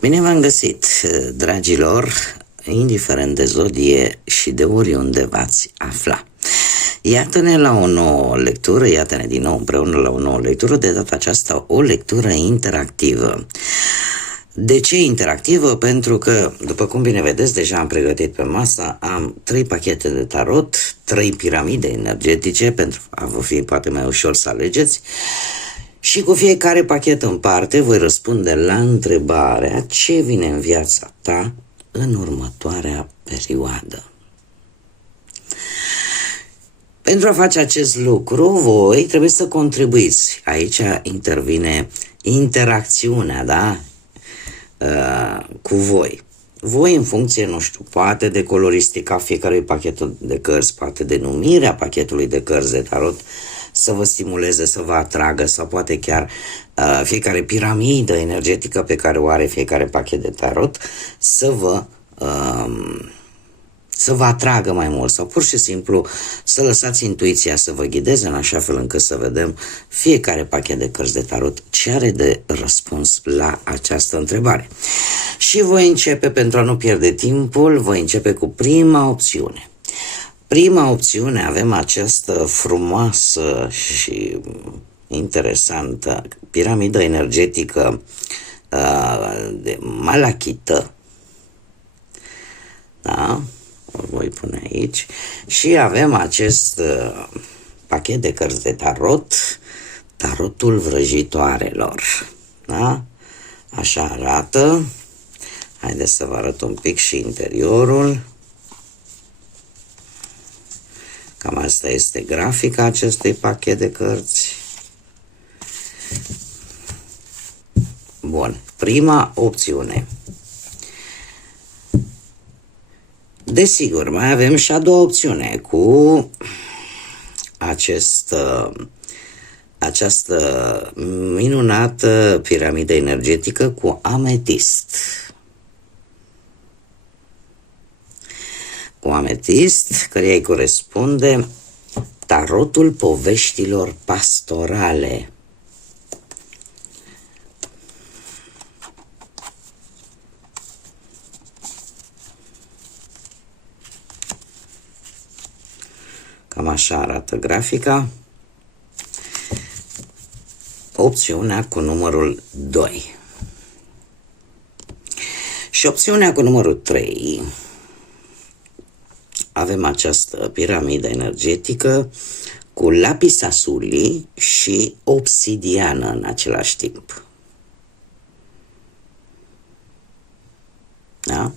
Bine v-am găsit, dragilor, indiferent de zodie și de oriunde v-ați afla. Iată-ne la o nouă lectură, iată-ne din nou împreună la o nouă lectură, de data aceasta o lectură interactivă. De ce interactivă? Pentru că, după cum bine vedeți, deja am pregătit pe masă, am 3 pachete de tarot, 3 piramide energetice, pentru a vă fi poate mai ușor să alegeți, și cu fiecare pachet în parte voi răspunde la întrebarea ce vine în viața ta în următoarea perioadă. Pentru a face acest lucru, voi trebuie să contribuiți. Aici intervine interacțiunea, da? Cu voi. Voi în funcție, nu știu, poate de coloristica fiecărui pachet de cărți, poate de numirea pachetului de cărți de tarot, să vă stimuleze, să vă atragă, sau poate chiar fiecare piramidă energetică pe care o are fiecare pachet de tarot să vă atragă mai mult, sau pur și simplu să lăsați intuiția să vă ghideze în așa fel încât să vedem fiecare pachet de cărți de tarot ce are de răspuns la această întrebare. Și voi începe, pentru a nu pierde timpul, voi începe cu prima opțiune. Prima opțiune, avem această frumoasă și interesantă piramidă energetică de malachită. Da? O voi pune aici. Și avem acest pachet de cărți de tarot, tarotul vrăjitoarelor. Da? Așa arată. Haideți să vă arăt un pic și interiorul. Cam asta este grafica acestui pachet de cărți. Bun, prima opțiune. Desigur, mai avem și a doua opțiune cu această minunată piramidă energetică cu ametist. Cu ametist, care îi corespunde tarotul poveștilor pastorale. Cam așa arată grafica. Opțiunea cu numărul 2. Și opțiunea cu numărul 3. Avem această piramidă energetică cu lapis lazuli și obsidiană în același timp. Da?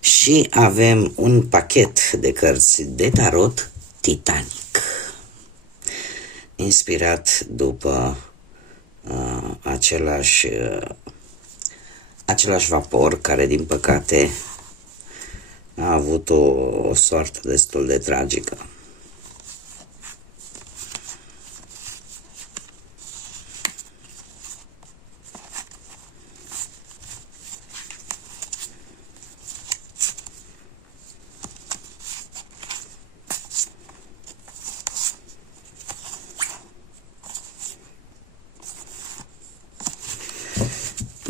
Și avem un pachet de cărți de tarot Titanic, inspirat după același vapor care, din păcate, a avut o soartă destul de tragică.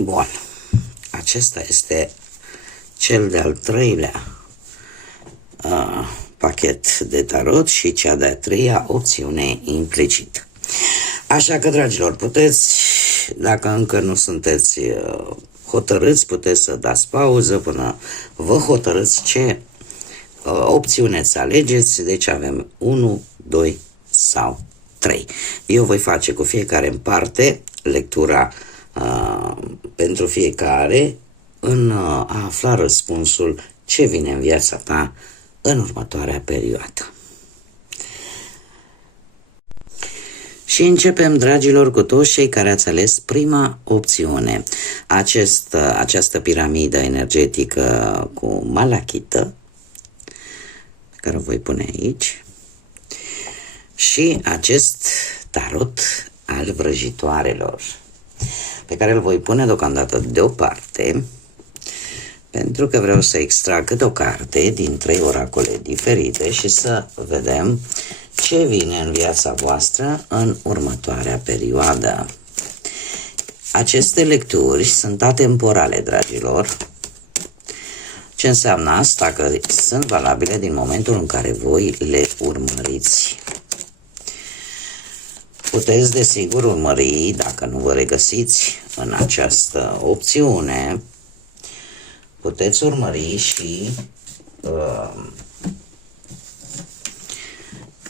Bun, acesta este cel de-al 3-lea pachet de tarot și cea de-a 3-a opțiune implicit. Așa că, dragilor, puteți, dacă încă nu sunteți hotărâți, puteți să dați pauză până vă hotărâți ce opțiune să alegeți. Deci avem 1, 2 sau 3. Eu voi face cu fiecare în parte lectura pentru fiecare în a afla răspunsul ce vine în viața ta în următoarea perioadă. Și începem, dragilor, cu toți cei care ați ales prima opțiune. Această piramidă energetică cu malachită, pe care o voi pune aici, și acest tarot al vrăjitoarelor, pe care îl voi pune deocamdată deoparte, pentru că vreau să extrag câte o carte din 3 oracole diferite și să vedem ce vine în viața voastră în următoarea perioadă. Aceste lecturi sunt atemporale, dragilor. Ce înseamnă asta? Că sunt valabile din momentul în care voi le urmăriți. Puteți, desigur, urmări, dacă nu vă regăsiți în această opțiune, puteți urmări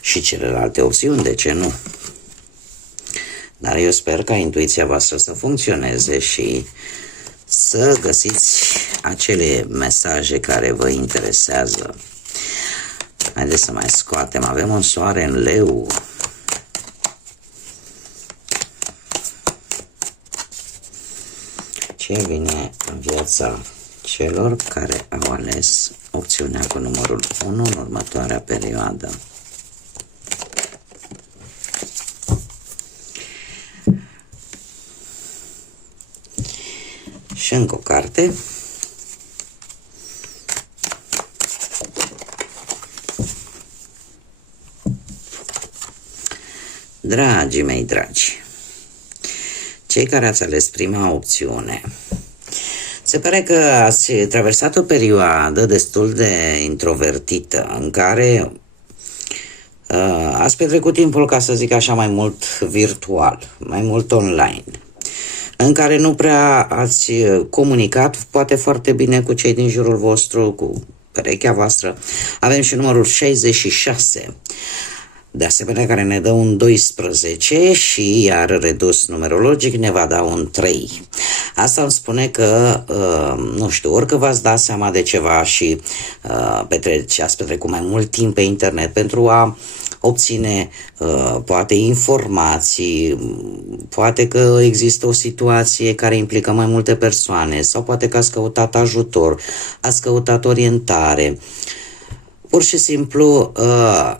și celelalte opțiuni, de ce nu? Dar eu sper ca intuiția voastră să funcționeze și să găsiți acele mesaje care vă interesează. Haideți să mai scoatem. Avem un soare în leu. Ce vine în viața celor care au ales opțiunea cu numărul 1 în următoarea perioadă? Și încă o carte. Dragii mei dragi, cei care ați ales prima opțiune, se pare că ați traversat o perioadă destul de introvertită în care ați petrecut timpul, ca să zic așa, mai mult virtual, mai mult online, în care nu prea ați comunicat poate foarte bine cu cei din jurul vostru, cu perechea voastră. Avem și numărul 66, de asemenea, care ne dă un 12 și iar redus numerologic ne va da un 3. Asta îmi spune că, nu știu, orică v-ați dat seama de ceva și ați petrecut mai mult timp pe internet pentru a obține poate informații, poate că există o situație care implică mai multe persoane sau poate că ați căutat ajutor, ați căutat orientare. Pur și simplu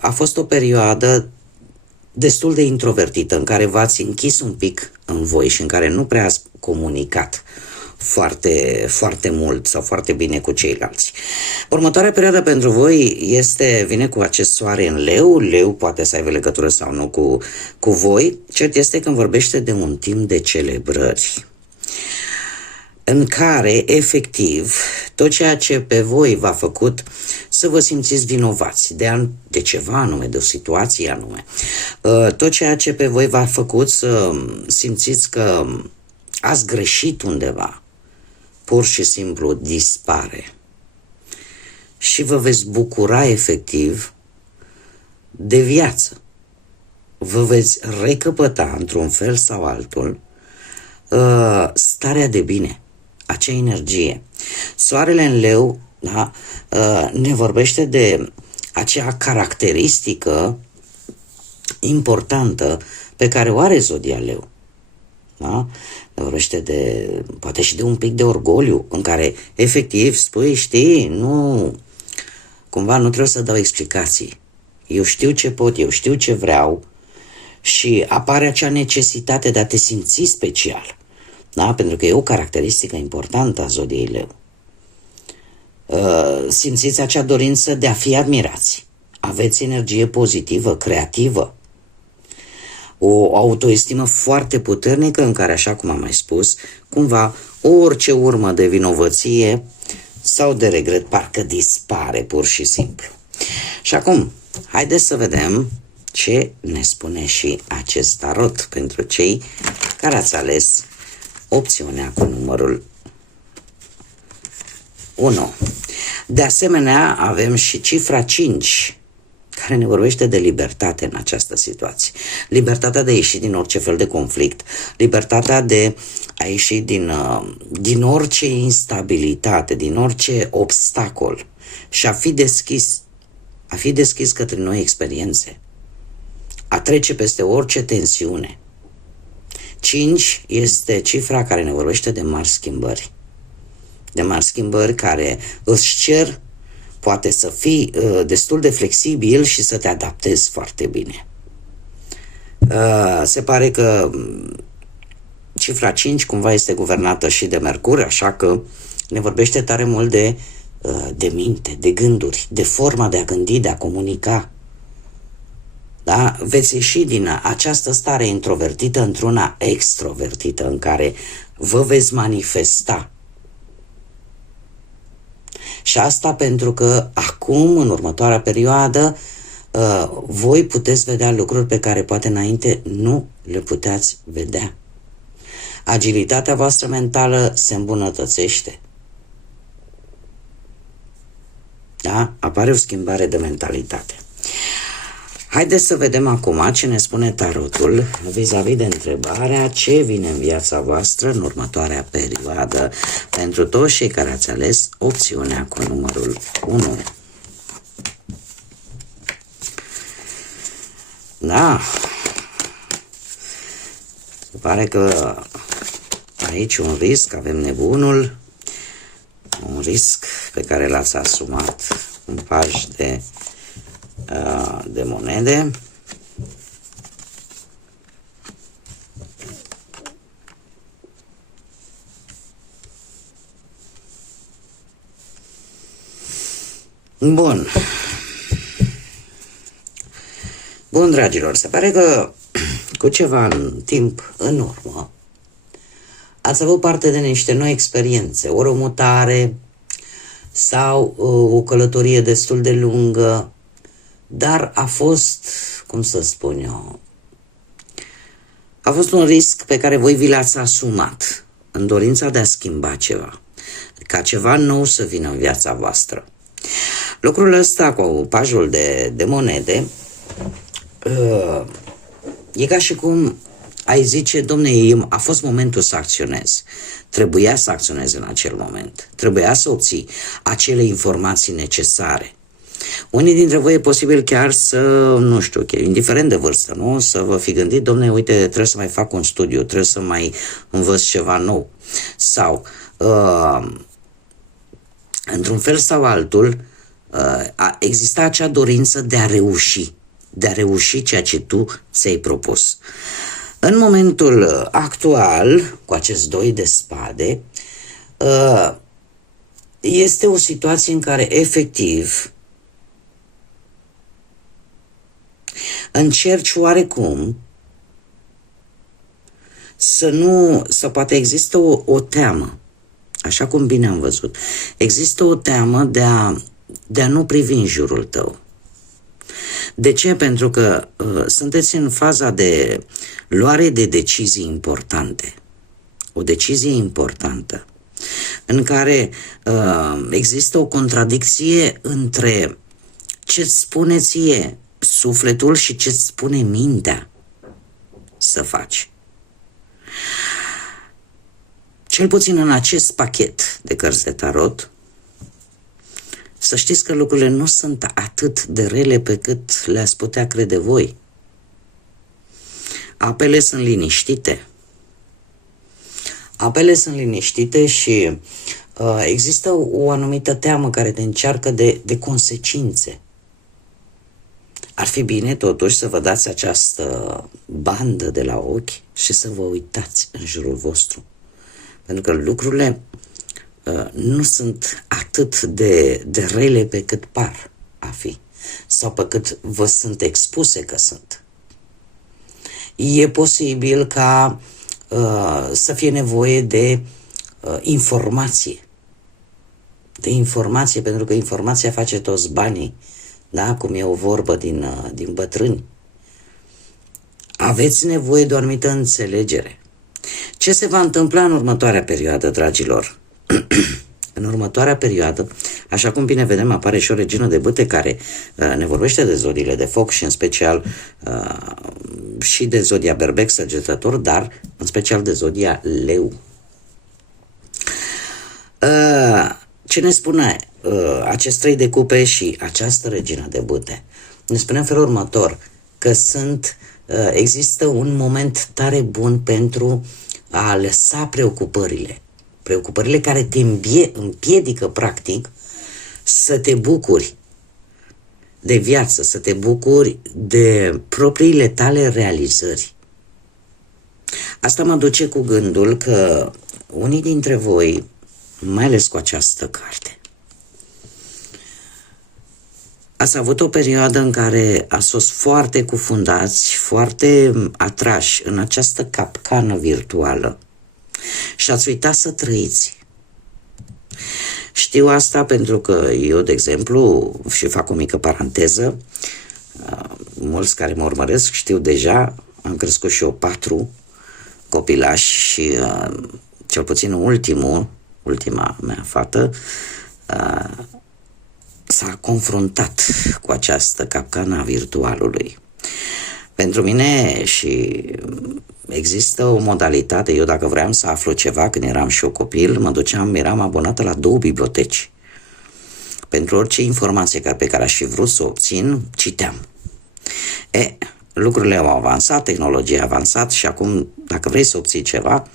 a fost o perioadă destul de introvertită în care v-ați închis un pic în voi și în care nu prea ați comunicat foarte mult sau foarte bine cu ceilalți. Următoarea perioadă pentru voi vine cu acest soare în leu. Leu poate să aibă legătură sau nu cu voi. Cert este că vorbește de un timp de celebrări în care, efectiv, tot ceea ce pe voi v-a făcut să vă simțiți vinovați de ceva anume, de o situație anume, tot ceea ce pe voi v-a făcut să simțiți că ați greșit undeva, pur și simplu dispare. Și vă veți bucura, efectiv, de viață. Vă veți recăpăta, într-un fel sau altul, starea de bine, acea energie. Soarele în leu, da, ne vorbește de acea caracteristică importantă pe care o are zodia leu. Da? Ne vorbește poate și de un pic de orgoliu, în care efectiv spui, știi, cumva nu trebuie să dau explicații. Eu știu ce pot, eu știu ce vreau și apare acea necesitate de a te simți special. Da? Pentru că e o caracteristică importantă a zodiei leu. Simțiți acea dorință de a fi admirați. Aveți energie pozitivă, creativă. O autoestimă foarte puternică în care, așa cum am mai spus, cumva orice urmă de vinovăție sau de regret parcă dispare pur și simplu. Și acum, haideți să vedem ce ne spune și acest tarot pentru cei care ați ales opțiunea cu numărul 1. De asemenea, avem și cifra 5, care ne vorbește de libertate în această situație. Libertatea de a ieși din orice fel de conflict, libertatea de a ieși din orice instabilitate, din orice obstacol și a fi deschis către noi experiențe, a trece peste orice tensiune. 5 este cifra care ne vorbește de mari schimbări. De mari schimbări care îți cer poate să fii destul de flexibil și să te adaptezi foarte bine. Se pare că cifra 5 cumva este guvernată și de Mercur, așa că ne vorbește tare mult de minte, de gânduri, de forma de a gândi, de a comunica. Da? Veți ieși din această stare introvertită într-una extrovertită în care vă veți manifesta. Și asta pentru că acum, în următoarea perioadă, voi puteți vedea lucruri pe care poate înainte nu le puteați vedea. Agilitatea voastră mentală se îmbunătățește. Da? Apare o schimbare de mentalitate. Haideți să vedem acum ce ne spune tarotul vis-a-vis de întrebarea ce vine în viața voastră în următoarea perioadă pentru toți cei care ați ales opțiunea cu numărul 1. Da. Se pare că aici un risc, avem nebunul, un risc pe care l-ați asumat, un paj de monede. Bun. Bun, dragilor, se pare că cu ceva în timp în urmă ați avut parte de niște noi experiențe, ori o mutare sau o călătorie destul de lungă, dar a fost, cum să spun eu, a fost un risc pe care voi vi l-ați asumat în dorința de a schimba ceva, ca ceva nou să vină în viața voastră. Lucrul ăsta cu pajul de monede e ca și cum ai zice, domne, a fost momentul să acționez. Trebuia să acționez în acel moment. Trebuia să obții acele informații necesare. Unii dintre voi e posibil chiar să, nu știu, indiferent de vârstă, nu? Să vă fi gândit, domne, uite, trebuie să mai fac un studiu, trebuie să mai învăț ceva nou. Sau, într-un fel sau altul, exista acea dorință de a reuși ceea ce tu ți-ai propus. În momentul actual, cu acest 2 de spade, este o situație în care efectiv încerci oarecum să poate există o teamă, așa cum bine am văzut. Există o teamă de a nu privi în jurul tău. De ce? Pentru că sunteți în faza de luare de decizii importante. O decizie importantă în care există o contradicție între ce-ți spune ție sufletul și ce-ți spune mintea să faci. Cel puțin în acest pachet de cărți de tarot, să știți că lucrurile nu sunt atât de rele pe cât le-ați putea crede voi. Apele sunt liniștite. Apele sunt liniștite și există o anumită teamă care te încearcă de consecințe. Ar fi bine totuși să vă dați această bandă de la ochi și să vă uitați în jurul vostru. Pentru că lucrurile nu sunt atât de rele pe cât par a fi sau pe cât vă sunt expuse că sunt. E posibil ca să fie nevoie de informație. De informație, pentru că informația face toți banii, da? Cum e o vorbă din bătrâni. Aveți nevoie de o anumită înțelegere. Ce se va întâmpla în următoarea perioadă, dragilor? În următoarea perioadă, așa cum bine vedem, apare și o regină de bâte care ne vorbește de zodiile de foc și în special și de zodia berbec, săgetător, dar în special de zodia leu. Ce ne spune acest 3 de cupe și această regină de bâte? Ne spune în felul următor că există un moment tare bun pentru a lăsa preocupările care te împiedică practic să te bucuri de viață, să te bucuri de propriile tale realizări. Asta mă duce cu gândul că unii dintre voi, mai ales cu această carte, ați avut o perioadă în care ați fost foarte cufundați, foarte atrași în această capcană virtuală și ați uitat să trăiți. Știu asta pentru că eu, de exemplu, și fac o mică paranteză, mulți care mă urmăresc știu deja, am crescut și eu 4 copilași și cel puțin ultima mea fată, s-a confruntat cu această capcană a virtualului. Pentru mine și există o modalitate, eu dacă vreau să aflu ceva când eram și eu copil, eram abonată la 2 biblioteci. Pentru orice informație pe care aș fi vrut să o obțin, citeam. Lucrurile au avansat, tehnologia a avansat și acum, dacă vrei să obții ceva,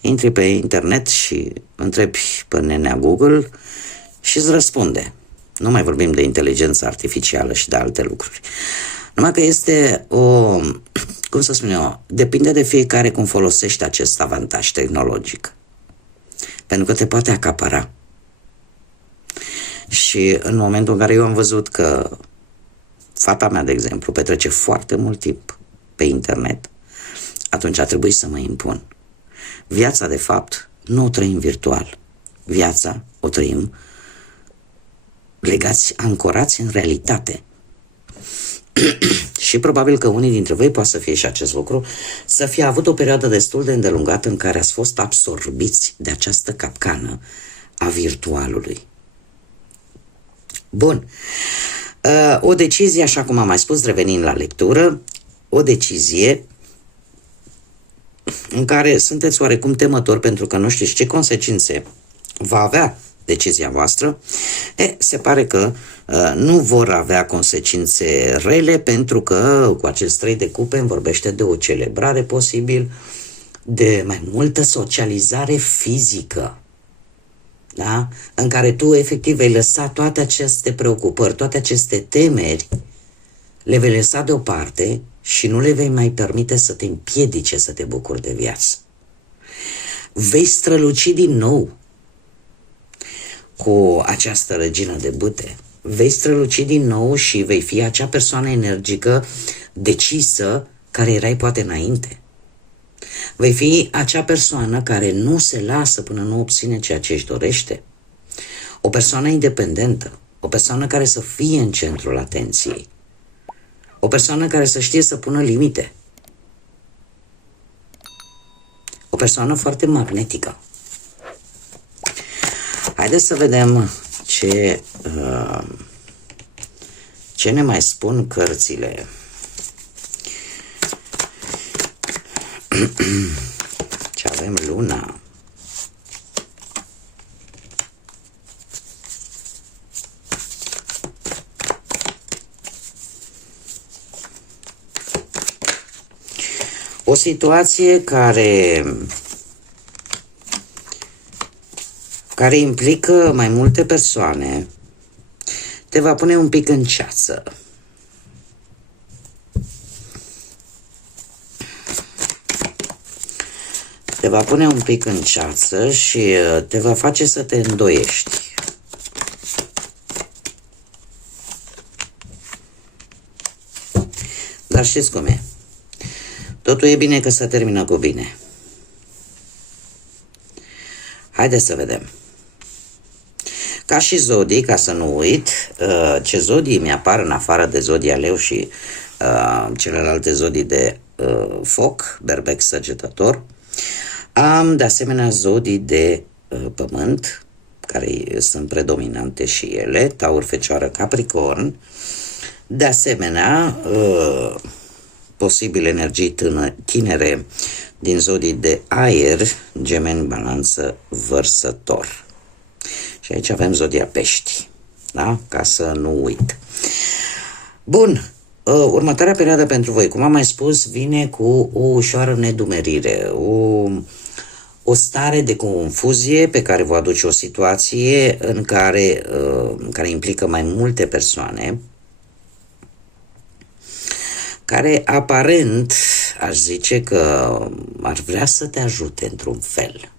intri pe internet și întrebi pe nenea Google și îți răspunde. Nu mai vorbim de inteligență artificială și de alte lucruri. Numai că este cum să spun eu, depinde de fiecare cum folosește acest avantaj tehnologic. Pentru că te poate acapara. Și în momentul în care eu am văzut că fata mea, de exemplu, petrece foarte mult timp pe internet, atunci a trebuit să mă impun. Viața, de fapt, nu o trăim virtual. Viața o trăim legați, ancorați în realitate. Și probabil că unii dintre voi, poate să fie și acest lucru, să fie avut o perioadă destul de îndelungată în care ați fost absorbiți de această capcană a virtualului. Bun. O decizie, așa cum am mai spus, revenind la lectură, o decizie în care sunteți oarecum temători pentru că nu știți ce consecințe va avea decizia voastră, se pare că nu vor avea consecințe rele pentru că cu acest 3 de cupe îmi vorbește de o celebrare posibil, de mai multă socializare fizică, da? În care tu efectiv vei lăsa toate aceste preocupări, toate aceste temeri, le vei lăsa deoparte și nu le vei mai permite să te împiedice să te bucuri de viață. Vei străluci din nou cu această regină de bâte. Vei străluci din nou și vei fi acea persoană energică, decisă, care erai poate înainte. Vei fi acea persoană care nu se lasă până nu obține ceea ce își dorește. O persoană independentă, o persoană care să fie în centrul atenției. O persoană care să știe să pună limite. O persoană foarte magnetică. Haideți să vedem ce ne mai spun cărțile. Ce avem luna. O situație care implică mai multe persoane, te va pune un pic în ceață. Te va pune un pic în ceață și te va face să te îndoiești. Dar știți cum e? Totul e bine că se termină cu bine. Haideți să vedem. Ca și zodii, ca să nu uit, ce zodii mi-apar în afară de zodia leu și celelalte zodii de foc, berbec, săgetător, am de asemenea zodii de pământ, care sunt predominante și ele, Taur, Fecioară, Capricorn, de asemenea posibil energii tinere din zodii de aer, Gemeni, Balanță, Vărsător. Și aici avem zodia Pești, da? Ca să nu uit. Bun, următoarea perioadă pentru voi, cum am mai spus, vine cu o ușoară nedumerire, o stare de confuzie pe care vă aduce o situație în care implică mai multe persoane, care aparent aș zice că ar vrea să te ajute într-un fel,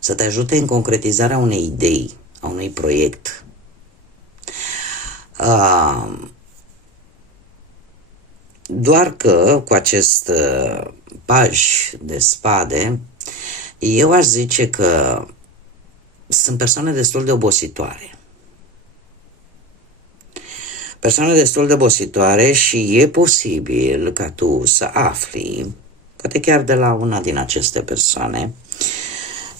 să te ajute în concretizarea unei idei, a unui proiect. Doar că cu acest paj de spade, eu aș zice că sunt persoane destul de obositoare. Persoane destul de obositoare și e posibil ca tu să afli, poate chiar de la una din aceste persoane,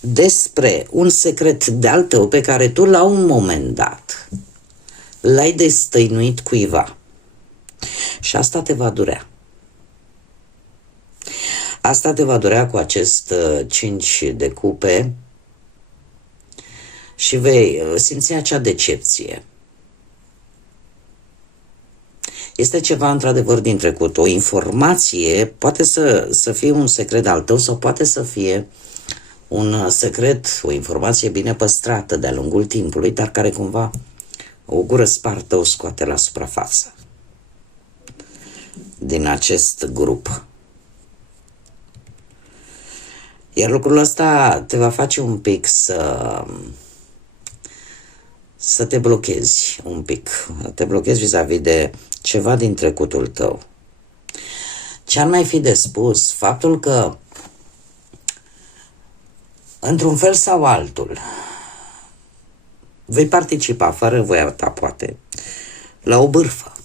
despre un secret de-al tău pe care tu la un moment dat l-ai destăinuit cuiva. Și asta te va durea. Asta te va durea cu acest 5 de cupe și vei simți acea decepție. Este ceva într-adevăr din trecut, o informație, poate să fie un secret al tău sau poate să fie un secret, o informație bine păstrată de-a lungul timpului, dar care cumva o gură spartă o scoate la suprafață din acest grup. Iar lucrul ăsta te va face un pic să te blochezi un pic. Te blochezi vis-a-vis de ceva din trecutul tău. Ce-ar mai fi de spus? Faptul că într-un fel sau altul vei participa, fără voia ta poate, la o bârfă.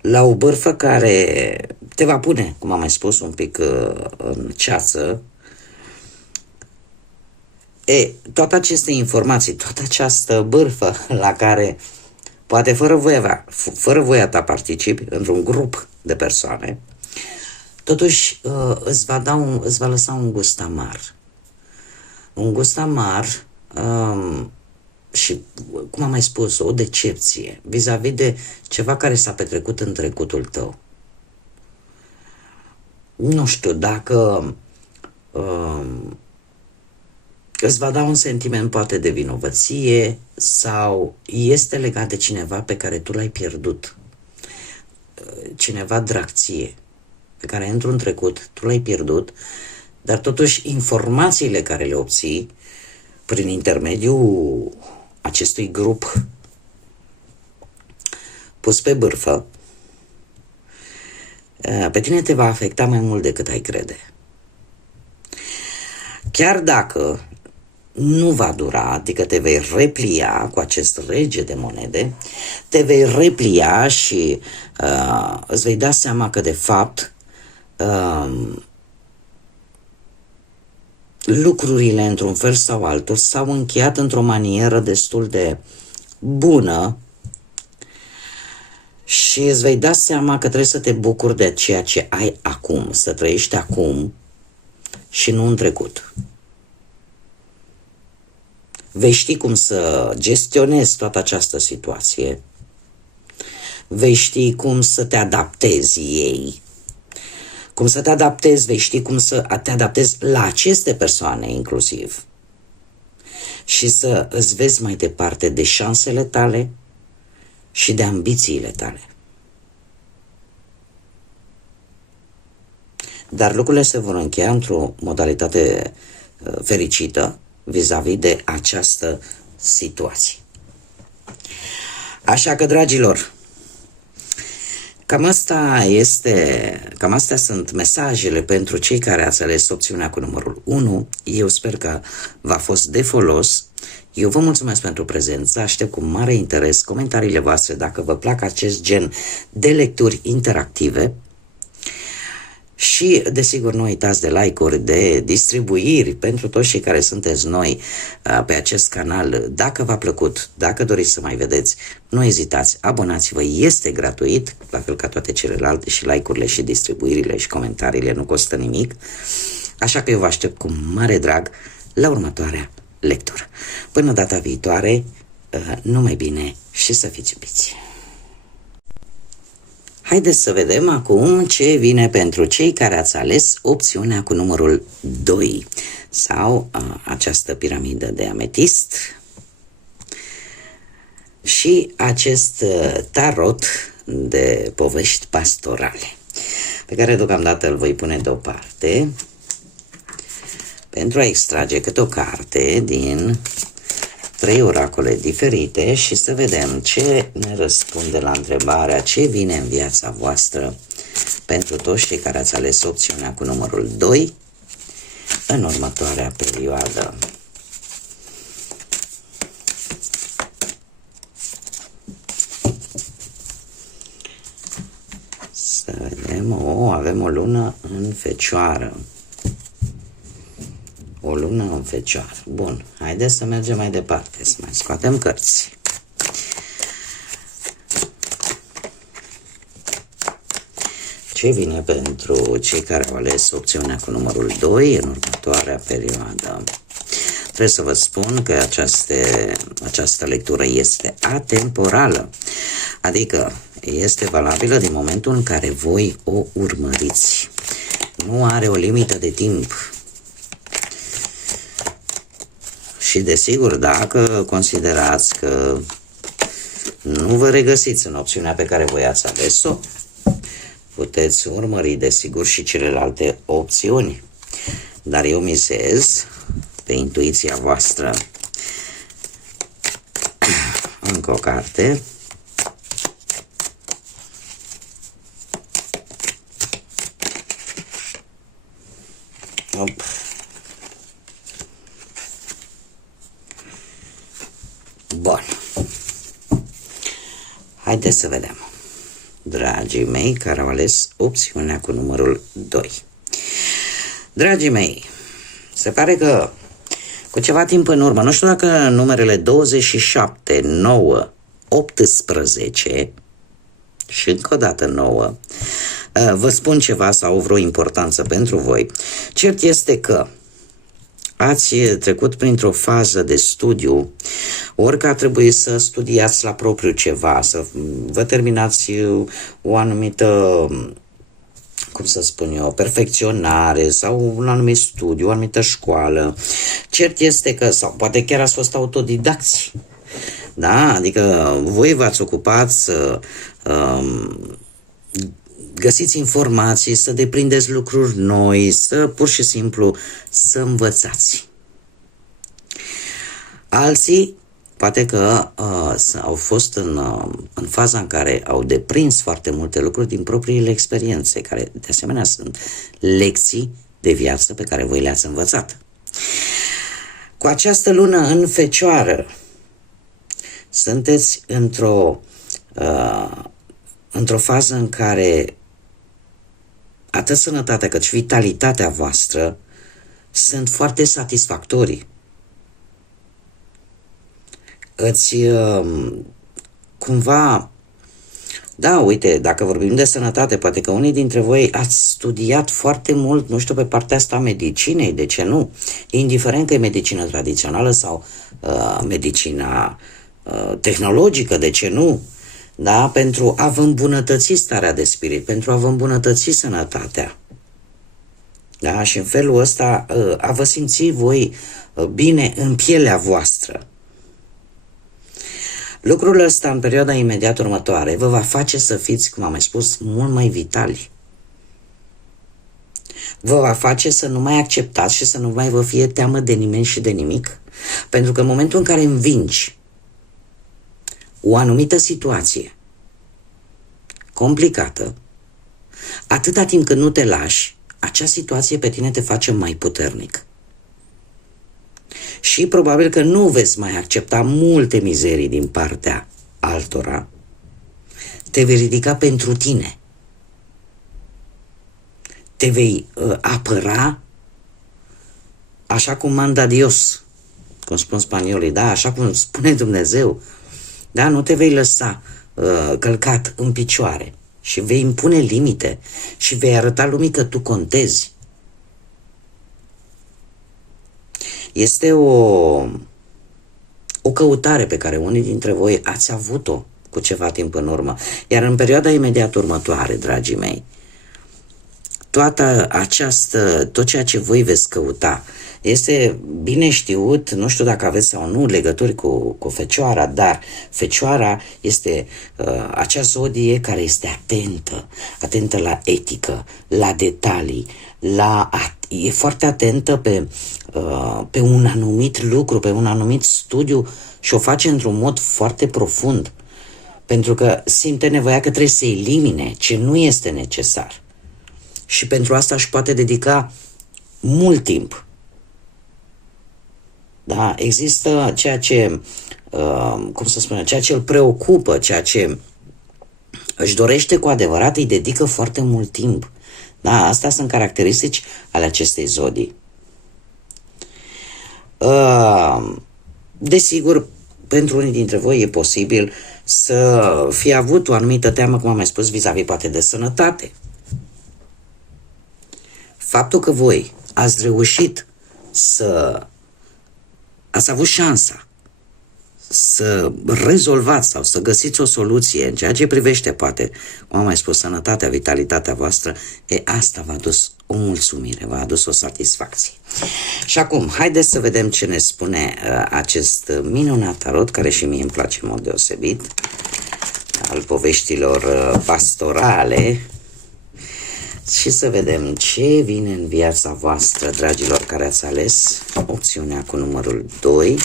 La o bârfă care te va pune, cum am mai spus, un pic în ceață. Toate aceste informații, toată această bârfă la care poate fără voia ta participi într-un grup de persoane, totuși îți va lăsa un gust amar. Un gust amar și, cum am mai spus, o decepție vis-a-vis de ceva care s-a petrecut în trecutul tău. Nu știu dacă îți va da un sentiment poate de vinovăție sau este legat de cineva pe care tu l-ai pierdut, cineva drag ție, pe care într-un trecut tu l-ai pierdut, dar totuși informațiile care le obții prin intermediul acestui grup pus pe bârfă, pe tine te va afecta mai mult decât ai crede. Chiar dacă nu va dura, adică te vei replia cu acest rege de monede, te vei replia și îți vei da seama că de fapt lucrurile într-un fel sau altul s-au încheiat într-o manieră destul de bună și îți vei da seama că trebuie să te bucuri de ceea ce ai acum, să trăiești acum și nu în trecut. Vei ști cum să gestionezi toată această situație, vei ști cum să te adaptezi ei, cum să te adaptezi, vei ști cum să te adaptezi la aceste persoane inclusiv și să îți vezi mai departe de șansele tale și de ambițiile tale. Dar lucrurile se vor încheia într-o modalitate fericită vis-a-vis de această situație. Așa că, dragilor, cam astea sunt mesajele pentru cei care ați ales opțiunea cu numărul 1. Eu sper că v-a fost de folos. Eu vă mulțumesc pentru prezență, aștept cu mare interes comentariile voastre dacă vă plac acest gen de lecturi interactive. Și, desigur, nu uitați de like-uri, de distribuiri pentru toți cei care sunteți noi pe acest canal. Dacă v-a plăcut, dacă doriți să mai vedeți, nu ezitați, abonați-vă, este gratuit, la fel ca toate celelalte, și like-urile și distribuirile și comentariile nu costă nimic. Așa că eu vă aștept cu mare drag la următoarea lectură. Până data viitoare, numai bine și să fiți iubiți! Haideți să vedem acum ce vine pentru cei care ați ales opțiunea cu numărul 2 sau această piramidă de ametist și acest tarot de povești pastorale, pe care deocamdată îl voi pune deoparte pentru a extrage câte o carte din 3 oracole diferite și să vedem ce ne răspunde la întrebarea ce vine în viața voastră pentru toți cei care ați ales opțiunea cu numărul 2 în următoarea perioadă. Să vedem, avem o lună în Fecioară. O lună în Fecioară. Bun, haideți să mergem mai departe, să mai scoatem cărți. Ce vine pentru cei care au ales opțiunea cu numărul 2 în următoarea perioadă? Trebuie să vă spun că această lectură este atemporală, adică este valabilă din momentul în care voi o urmăriți. Nu are o limită de timp. Și desigur, dacă considerați că nu vă regăsiți în opțiunea pe care voi ați ales-o, puteți urmări desigur și celelalte opțiuni. Dar eu misez pe intuiția voastră. Încă o carte. Bun. Haideți să vedem. Dragii mei care au ales opțiunea cu numărul 2. Dragii mei, se pare că cu ceva timp în urmă, nu știu dacă numerele 27, 9, 18 și încă o dată 9 vă spun ceva sau au vreo importanță pentru voi. Cert este că ați trecut printr-o fază de studiu, ori că a trebuit să studiați la propriu ceva, să vă terminați o anumită, cum să spun eu, perfecționare sau un anumit studiu, o anumită școală. Cert este că, sau poate chiar ați fost autodidacți, da? Adică voi v-ați ocupat să găsiți informații, să deprindeți lucruri noi, să pur și simplu să învățați. Alții poate că au fost în faza în care au deprins foarte multe lucruri din propriile experiențe, care de asemenea sunt lecții de viață pe care voi le-ați învățat. Cu această lună în Fecioară sunteți într-o fază în care atât sănătatea cât și vitalitatea voastră sunt foarte satisfactorii. Cumva, da, uite, dacă vorbim de sănătate, poate că unii dintre voi ați studiat foarte mult, nu știu, pe partea asta a medicinei, de ce nu? Indiferent că e medicină tradițională sau medicina tehnologică, de ce nu? Da? Pentru a vă îmbunătăți starea de spirit, pentru a vă îmbunătăți sănătatea. Da? Și în felul ăsta a vă simți voi bine în pielea voastră. Lucrul ăsta în perioada imediat următoare vă va face să fiți, cum am mai spus, mult mai vitali. Vă va face să nu mai acceptați și să nu mai vă fie teamă de nimeni și de nimic. Pentru că în momentul în care învingi o anumită situație complicată, atâta timp când nu te lași, acea situație pe tine te face mai puternic. Și probabil că nu veți mai accepta multe mizerii din partea altora, te vei ridica pentru tine. Te vei apăra așa cum manda Dios, cum spun spaniolii, da, așa cum spune Dumnezeu. Da, nu te vei lăsa călcat în picioare și vei impune limite și vei arăta lumii că tu contezi. Este o căutare pe care unii dintre voi ați avut-o cu ceva timp în urmă. Iar în perioada imediat următoare, dragii mei, tot ceea ce voi veți căuta este bine știut, nu știu dacă aveți sau nu legături cu Fecioara, dar Fecioara este acea zodie care este atentă la etică, la detalii, e foarte atentă pe un anumit lucru, pe un anumit studiu și o face într-un mod foarte profund, pentru că simte nevoia că trebuie să elimine ce nu este necesar. Și pentru asta își poate dedica mult timp. Da? Există ceea ce, ceea ce îl preocupă, ceea ce își dorește cu adevărat, îi dedică foarte mult timp. Da? Astea sunt caracteristici ale acestei zodii. Desigur, pentru unii dintre voi e posibil să fie avut o anumită teamă, cum am mai spus, vis-a-vis poate de sănătate. Faptul că voi ați reușit ați avut șansa să rezolvați sau să găsiți o soluție în ceea ce privește, poate, cum am mai spus, sănătatea, vitalitatea voastră, asta v-a adus o mulțumire, v-a adus o satisfacție. Și acum, haideți să vedem ce ne spune acest minunat tarot, care și mie îmi place în mod deosebit, al poveștilor pastorale, și să vedem ce vine în viața voastră, dragilor, care ați ales opțiunea cu numărul 2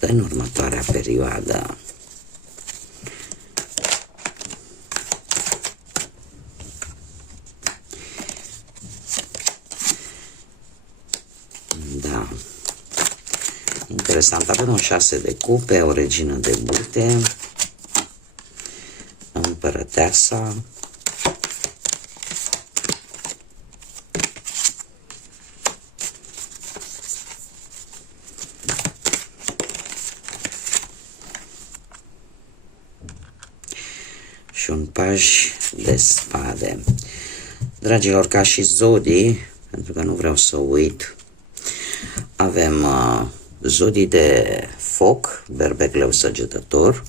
în următoarea perioadă. Da. Interesant. Avem un 6 de cupe, o regină de bute, împărăteasa, și un paj de spade. Dragilor, ca și zodii, pentru că nu vreau să uit, avem zodii de foc, berbec, leu, săgetător,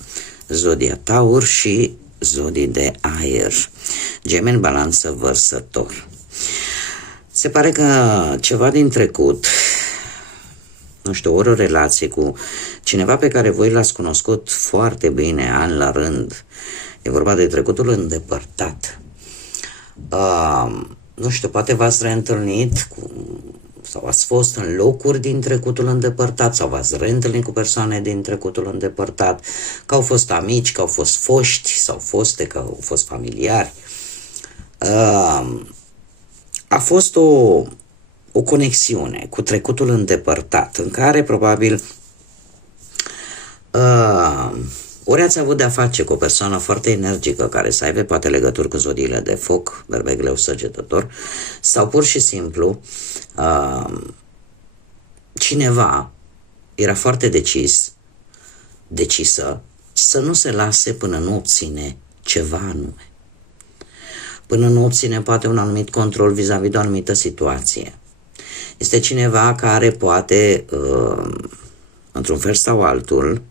zodia taur și zodii de aer, gemeni, balanță, vărsător. Se pare că ceva din trecut, nu știu, ori o relație cu cineva pe care voi l-ați cunoscut foarte bine, ani la rând, e vorba de trecutul îndepărtat. Nu știu, poate v-ați reîntâlnit sau ați fost în locuri din trecutul îndepărtat sau v-ați reîntâlnit cu persoane din trecutul îndepărtat, că au fost amici, că au fost foști sau foste, că au fost familiari. A fost o conexiune cu trecutul îndepărtat, în care probabil ori ați avut de-a face cu o persoană foarte energică care să aibă poate legături cu zodiile de foc, berbec, leu, săgetător, sau pur și simplu cineva era foarte decisă să nu se lase până nu obține ceva anume, până nu obține poate un anumit control vis-a-vis de o anumită situație. Este cineva care poate, într-un fel sau altul,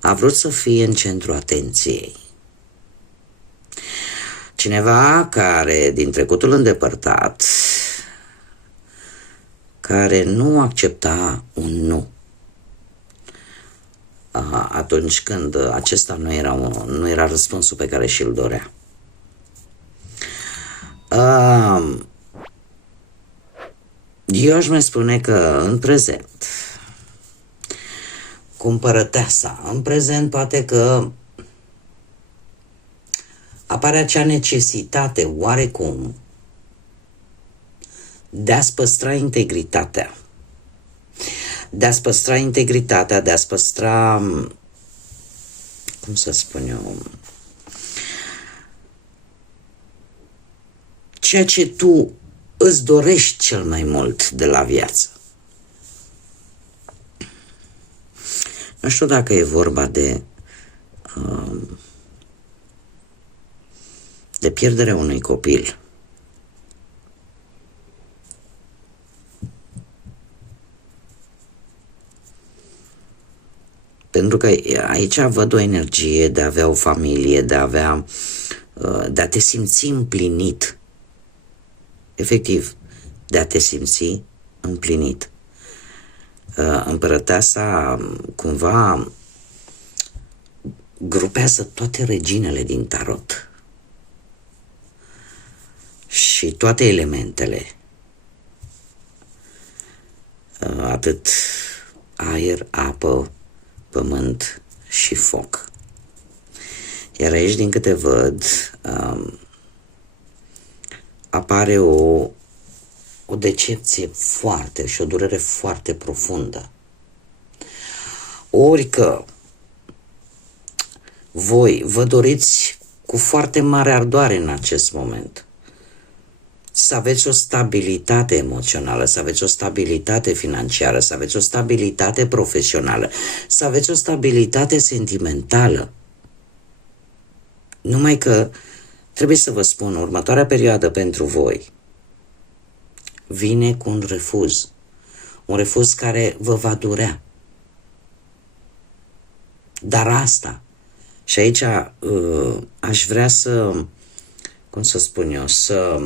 a vrut să fie în centrul atenției. Cineva care, din trecutul îndepărtat, care nu accepta un nu atunci când acesta nu era răspunsul pe care și-l dorea. Eu aș mai spune că în prezent, cu împărăteasa, în prezent poate că apare acea necesitate oarecum de a-ți păstra integritatea, de a-ți păstra, cum să spun eu, ceea ce tu îți dorești cel mai mult de la viață. Nu știu dacă e vorba de pierderea unui copil. Pentru că aici văd o energie de a avea o familie, de a te simți împlinit. efectiv, de a te simți împlinit. Împărăteasa cumva grupează toate reginele din tarot și toate elementele, atât aer, apă, pământ și foc. Iar aici, din câte văd, apare o decepție foarte și o durere foarte profundă. Ori că voi vă doriți cu foarte mare ardoare în acest moment să aveți o stabilitate emoțională, să aveți o stabilitate financiară, să aveți o stabilitate profesională, să aveți o stabilitate sentimentală. Numai că trebuie să vă spun, următoarea perioadă pentru voi vine cu un refuz care vă va durea. Dar asta, și aici aș vrea să, cum să spun eu, să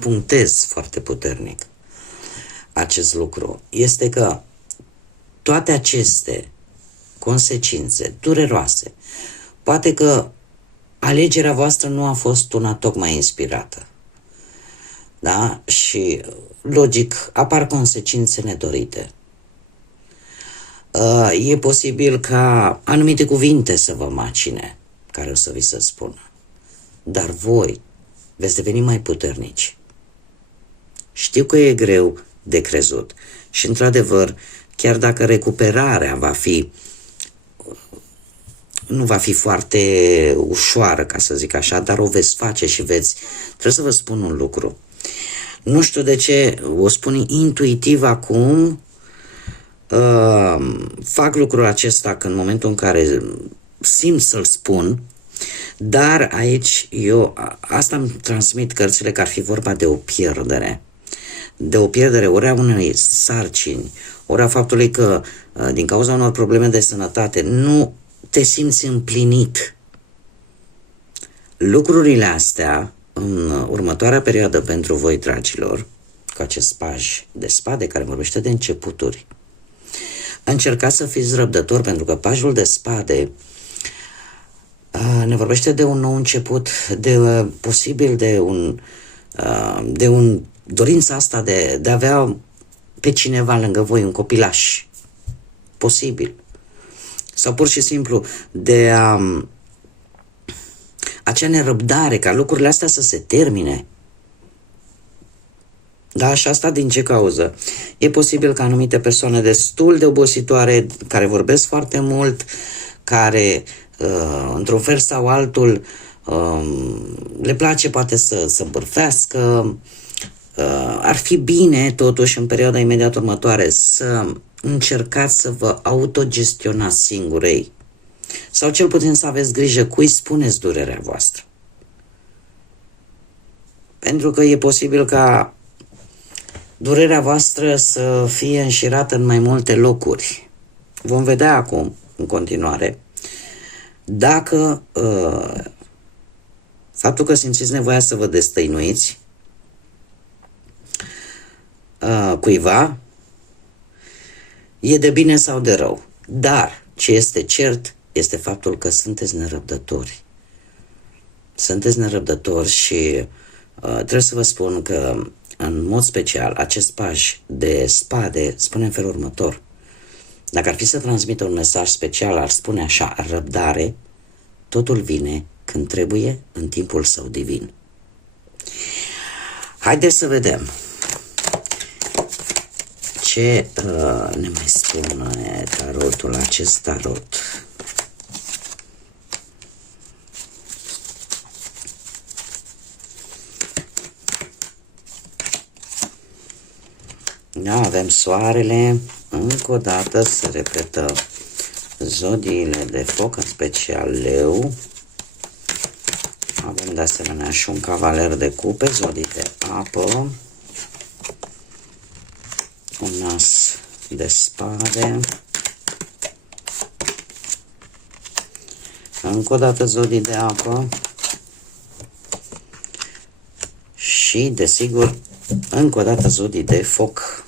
punctez foarte puternic acest lucru, este că toate aceste consecințe dureroase, poate că alegerea voastră nu a fost una tocmai inspirată, da? Și logic apar consecințe nedorite. E posibil ca anumite cuvinte să vă macine, care o să vi se spună, dar voi veți deveni mai puternici. Știu că e greu de crezut și, într-adevăr, chiar dacă recuperarea nu va fi foarte ușoară, ca să zic așa, dar o veți face și trebuie să vă spun un lucru. Nu știu de ce, o spun intuitiv acum, fac lucrul acesta că în momentul în care simt să-l spun, dar aici asta îmi transmit cărțile, că ar fi vorba de o pierdere. De o pierdere ori a unei sarcini, ori a faptului că din cauza unor probleme de sănătate nu te simți împlinit. Lucrurile astea, în următoarea perioadă pentru voi, dragilor, cu acest paj de spade care vorbește de începuturi, încercați să fiți răbdători, pentru că pajul de spade ne vorbește de un nou început, posibil de un dorința asta de a avea pe cineva lângă voi, un copilaș, posibil. Sau pur și simplu de acea nerăbdare ca lucrurile astea să se termine. Da, și asta din ce cauză? E posibil ca anumite persoane destul de obositoare, care vorbesc foarte mult, care într-un fel sau altul le place poate să bârfească, ar fi bine totuși în perioada imediat următoare să încercați să vă autogestionați singurei, sau cel puțin să aveți grijă cui spuneți durerea voastră, pentru că e posibil ca durerea voastră să fie înșirată în mai multe locuri. Vom vedea acum, în continuare, dacă faptul că simțiți nevoia să vă destăinuiți cuiva e de bine sau de rău. Dar ce este cert este faptul că sunteți nerăbdători. Sunteți nerăbdători și trebuie să vă spun că, în mod special, acest paj de spade spune în felul următor. Dacă ar fi să transmită un mesaj special, ar spune așa: răbdare, totul vine când trebuie, în timpul său divin. Haideți să vedem ce ne mai spune tarotul, acest tarot. Da, avem soarele, încă o dată se repetă zodiile de foc, în special leu. Avem de asemenea și un cavaler de cupe, zodii de apă, un as de spade, încă o dată zodii de apă, și, desigur, încă o dată zodii de foc.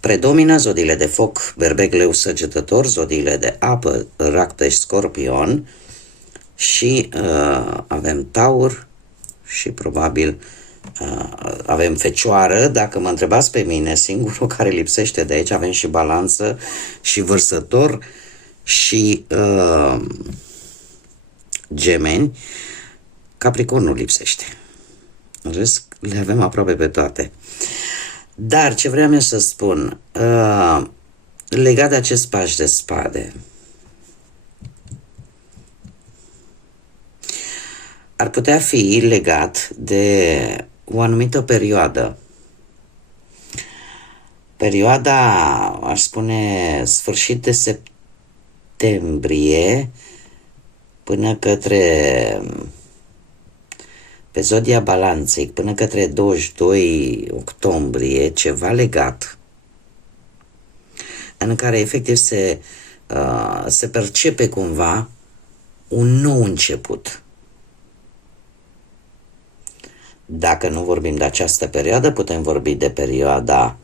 Predomină zodiile de foc, Berbec, Leu, Săgetător, zodiile de apă, Rac, Pești, Scorpion și avem Taur și probabil avem Fecioară. Dacă mă întrebați pe mine, singurul care lipsește de aici, avem și Balanță și Vărsător și Gemeni. Capricornul lipsește. În rest, le avem aproape pe toate. Dar ce vreau eu să spun, legat de acest paș de spade, ar putea fi legat de o anumită perioadă. Perioada, aș spune, sfârșit de septembrie până către, pe zodia Balanței, până către 22 octombrie, ceva legat, în care efectiv se percepe cumva un nou început. Dacă nu vorbim de această perioadă, putem vorbi de perioada,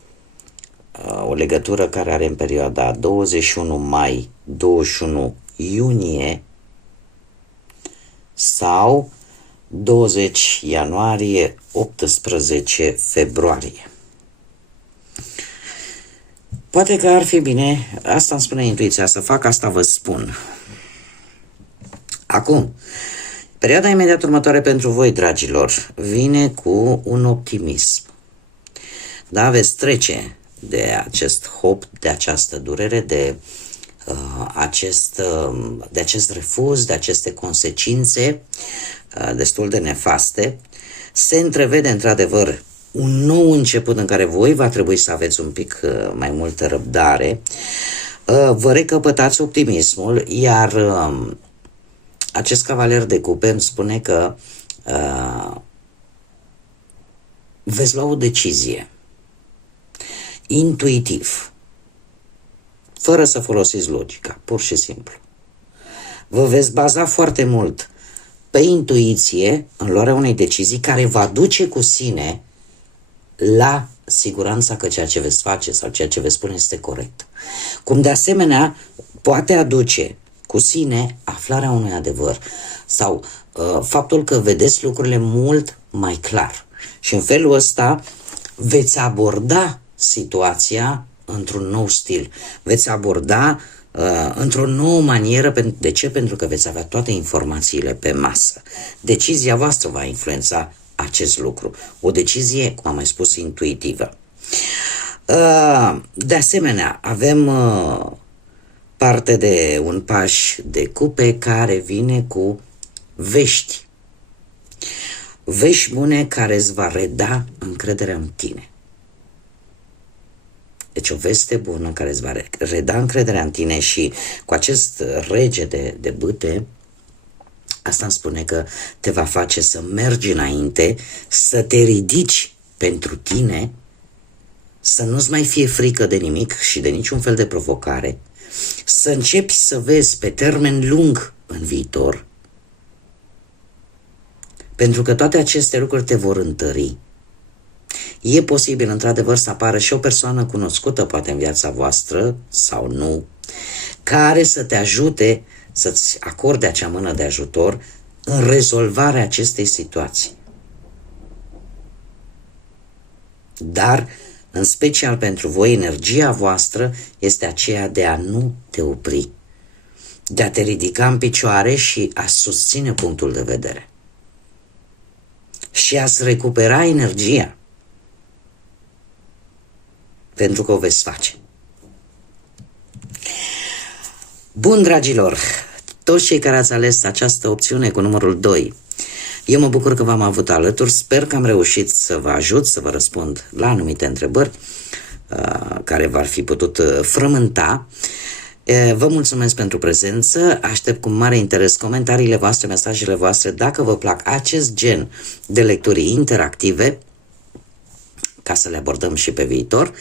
o legătură care are în perioada 21 mai, 21 iunie sau 20 ianuarie, 18 februarie. Poate că ar fi bine, asta îmi spune intuiția, să fac, asta vă spun. Acum, perioada imediat următoare pentru voi, dragilor, vine cu un optimism. Da, veți trece de acest hop, de această durere, de acest refuz, de aceste consecințe destul de nefaste. Se întrevede într-adevăr un nou început în care voi va trebui să aveți un pic mai multă răbdare. Vă recăpătați optimismul, iar acest cavaler de cupe îmi spune că veți lua o decizie intuitiv, fără să folosiți logica, pur și simplu. Vă veți baza foarte mult pe intuiție în luarea unei decizii care va duce cu sine la siguranța că ceea ce veți face sau ceea ce veți spune este corect. Cum de asemenea poate aduce cu sine aflarea unui adevăr sau faptul că vedeți lucrurile mult mai clar. Și în felul ăsta veți aborda situația într-un nou stil. Veți aborda într-o nouă manieră. De ce? Pentru că veți avea toate informațiile pe masă. Decizia voastră va influența acest lucru. O decizie, cum am mai spus, intuitivă. De asemenea, avem parte de un paș de cupe care vine cu vești. Vești bune care îți va reda încrederea în tine. Deci o veste bună care îți va reda încrederea în tine și cu acest rege de bâte, asta îmi spune că te va face să mergi înainte, să te ridici pentru tine, să nu-ți mai fie frică de nimic și de niciun fel de provocare, să începi să vezi pe termen lung în viitor, pentru că toate aceste lucruri te vor întări. E posibil, într-adevăr, să apară și o persoană cunoscută, poate în viața voastră, sau nu, care să te ajute, să-ți acorde acea mână de ajutor în rezolvarea acestei situații. Dar, în special pentru voi, energia voastră este aceea de a nu te opri, de a te ridica în picioare și a susține punctul de vedere și a-ți recupera energia, pentru că o veți face. Bun, dragilor, toți cei care ați ales această opțiune cu numărul 2, eu mă bucur că v-am avut alături, sper că am reușit să vă ajut, să vă răspund la anumite întrebări care v-ar fi putut frământa. Vă mulțumesc pentru prezență, aștept cu mare interes comentariile voastre, mesajele voastre, dacă vă plac acest gen de lecturi interactive, ca să le abordăm și pe viitor.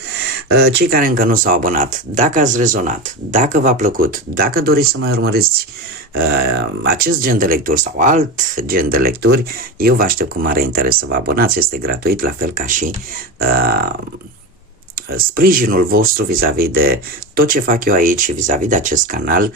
Cei care încă nu s-au abonat, dacă ați rezonat, dacă v-a plăcut, dacă doriți să mai urmăriți acest gen de lecturi sau alt gen de lecturi, eu vă aștept cu mare interes să vă abonați, este gratuit, la fel ca și sprijinul vostru vis-a-vis de tot ce fac eu aici și vis-a-vis de acest canal.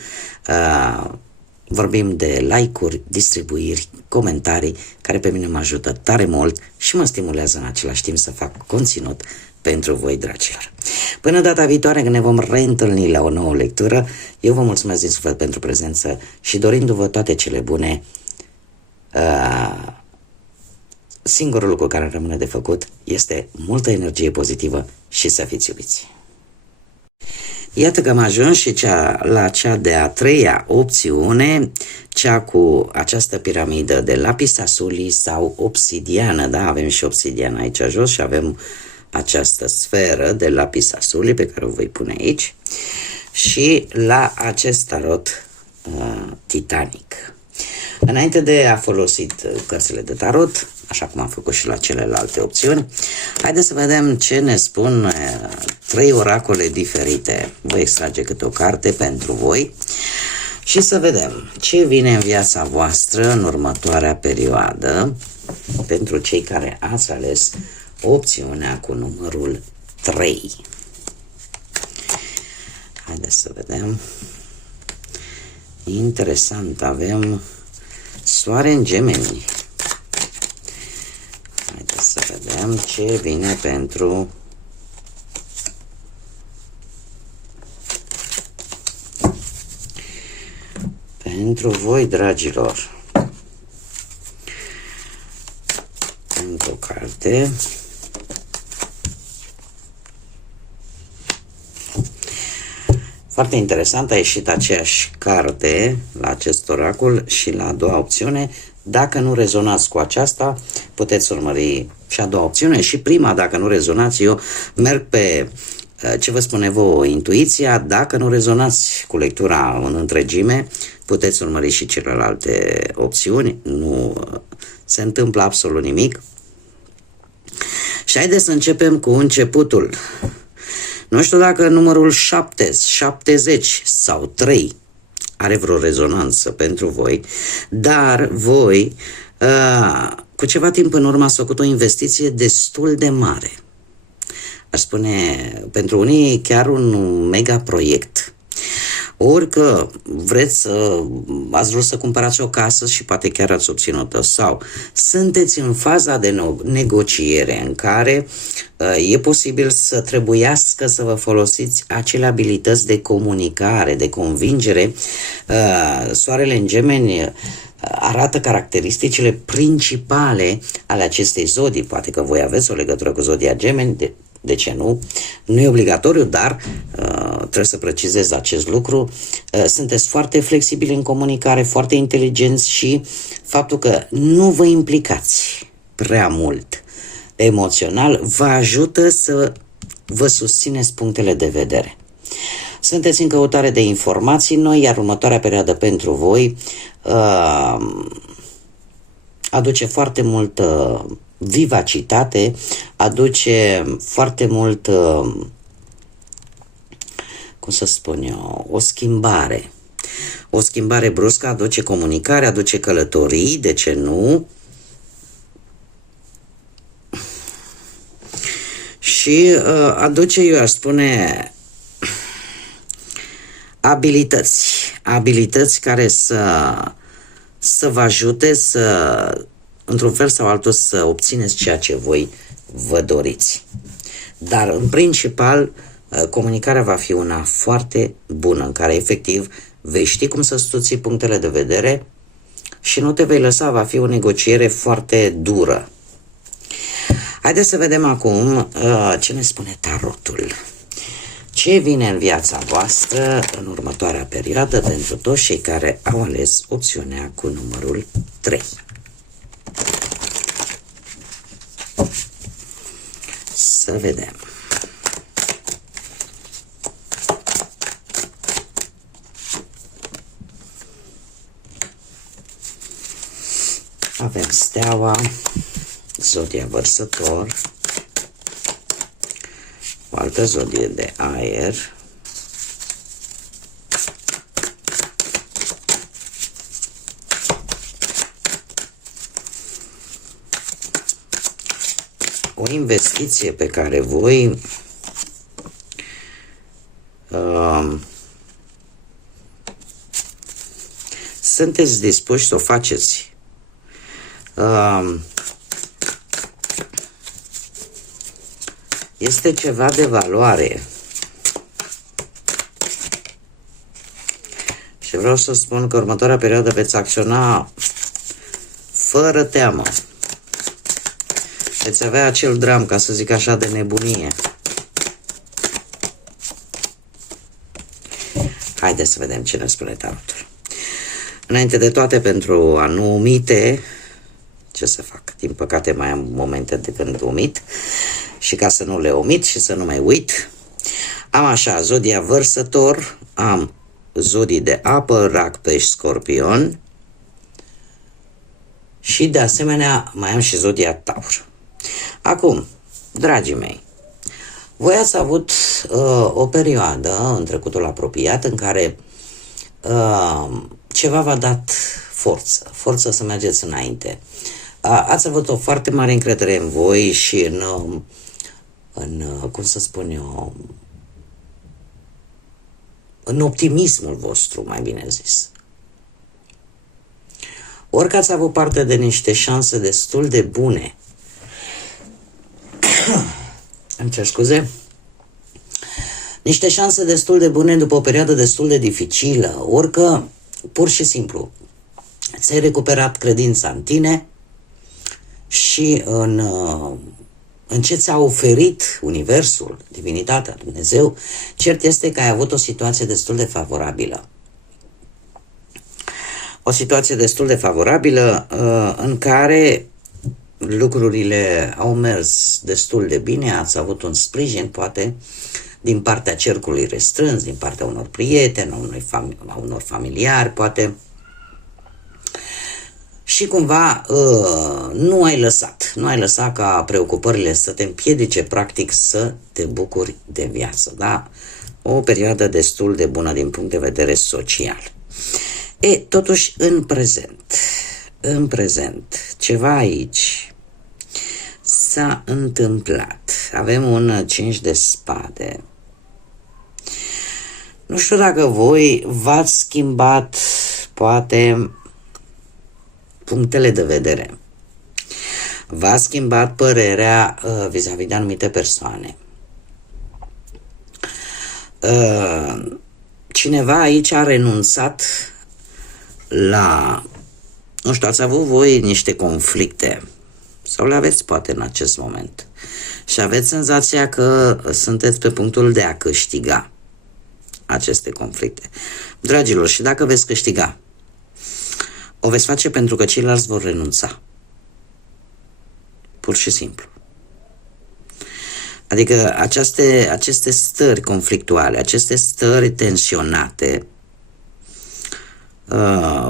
Vorbim de like-uri, distribuiri, comentarii, care pe mine mă ajută tare mult și mă stimulează în același timp să fac conținut pentru voi, dragilor. Până data viitoare, când ne vom reîntâlni la o nouă lectură, eu vă mulțumesc din suflet pentru prezență și dorindu-vă toate cele bune, singurul lucru care rămâne de făcut este multă energie pozitivă și să fiți iubiți. Iată că am ajuns și la cea de-a treia opțiune, cea cu această piramidă de lapis lazuli sau obsidiană, da? Avem și obsidiană aici jos și avem această sferă de lapis lazuli pe care o voi pune aici și la acest tarot titanic. Înainte de a folosi cărțile de tarot, așa cum am făcut și la celelalte opțiuni, haideți să vedem ce ne spun trei oracole diferite. Voi extrage câte o carte pentru voi și să vedem ce vine în viața voastră în următoarea perioadă pentru cei care ați ales opțiunea cu numărul 3. Haideți să vedem. Interesant, avem Soare în Gemeni. Haideți să vedem ce vine pentru voi, dragilor. Încă o carte. Foarte interesant, a ieșit aceeași carte la acest oracol și la a doua opțiune. Dacă nu rezonați cu aceasta, puteți urmări și a doua opțiune și prima. Dacă nu rezonați, eu merg pe ce vă spune vouă intuiția. Dacă nu rezonați cu lectura în întregime, puteți urmări și celelalte opțiuni. Nu se întâmplă absolut nimic. Și haideți să începem cu începutul. Nu știu dacă numărul 7, 70 sau 3 are vreo rezonanță pentru voi, dar voi, cu ceva timp în urmă, ați făcut o investiție destul de mare. Aș spune, pentru unii, chiar un mega proiect. Ori că ați vrut să cumpărați o casă și poate chiar ați obținut-o, sau sunteți în faza de negociere în care e posibil să trebuiască să vă folosiți acele abilități de comunicare, de convingere. Soarele în Gemeni arată caracteristicile principale ale acestei zodii. Poate că voi aveți o legătură cu zodia Gemeni, de ce nu? Nu e obligatoriu, dar trebuie să precizez acest lucru. Sunteți foarte flexibili în comunicare, foarte inteligenți și faptul că nu vă implicați prea mult emoțional vă ajută să vă susțineți punctele de vedere. Sunteți în căutare de informații noi, iar următoarea perioadă pentru voi aduce foarte multă vivacitate, aduce foarte mult, cum să spun eu, o schimbare bruscă, aduce comunicare, aduce călătorii, de ce nu? Și aduce, eu aș spune, abilități care să vă ajute să, într-un fel sau altul, să obțineți ceea ce voi vă doriți. Dar, în principal, comunicarea va fi una foarte bună, în care, efectiv, vei ști cum să susții punctele de vedere și nu te vei lăsa, va fi o negociere foarte dură. Haideți să vedem acum ce ne spune tarotul. Ce vine în viața voastră în următoarea perioadă pentru toți cei care au ales opțiunea cu numărul 3. Să vedem. Avem Steaua, zodia Vărsător, o altă zodie de aer. O investiție pe care voi sunteți dispuși să o faceți. Este ceva de valoare. Și vreau să spun că următoarea perioadă veți acționa fără teamă. Veți avea acel dram, ca să zic așa, de nebunie. Haideți să vedem ce ne spune tarotul. Înainte de toate, pentru a nu omite, ce să fac? Din păcate mai am momente de când omit. Și ca să nu le omit și să nu mai uit, am așa, zodia Vărsător, am zodii de apă, Rac, Pești, Scorpion și de asemenea mai am și zodia Taur. Acum, dragii mei, voi ați avut o perioadă în trecutul apropiat în care ceva v-a dat forță să mergeți înainte. Ați avut o foarte mare încredere în voi și cum să spun eu, în optimismul vostru, mai bine zis. Orică ați avut parte de niște șanse destul de bune, îmi cer scuze, niște șanse destul de bune după o perioadă destul de dificilă, orică pur și simplu ți-ai recuperat credința în tine și în ce ți-a oferit Universul, Divinitatea, Dumnezeu. Cert este că ai avut o situație destul de favorabilă. O situație destul de favorabilă în care lucrurile au mers destul de bine, ați avut un sprijin, poate, din partea cercului restrâns, din partea unor prieteni, a unor familiari, poate. Și cumva nu ai lăsat ca preocupările să te împiedice, practic, să te bucuri de viață, da? O perioadă destul de bună din punct de vedere social. Totuși, în prezent, ceva aici s-a întâmplat. Avem un 5 de spade. Nu știu dacă voi v-ați schimbat, poate, punctele de vedere. V-a schimbat părerea vis-a-vis de anumite persoane. Cineva aici a renunțat la, nu știu, ați avut voi niște conflicte sau le aveți poate în acest moment și aveți senzația că sunteți pe punctul de a câștiga aceste conflicte. Dragilor, și dacă veți câștiga, o veți face pentru că ceilalți vor renunța. Pur și simplu. Adică aceste stări conflictuale, aceste stări tensionate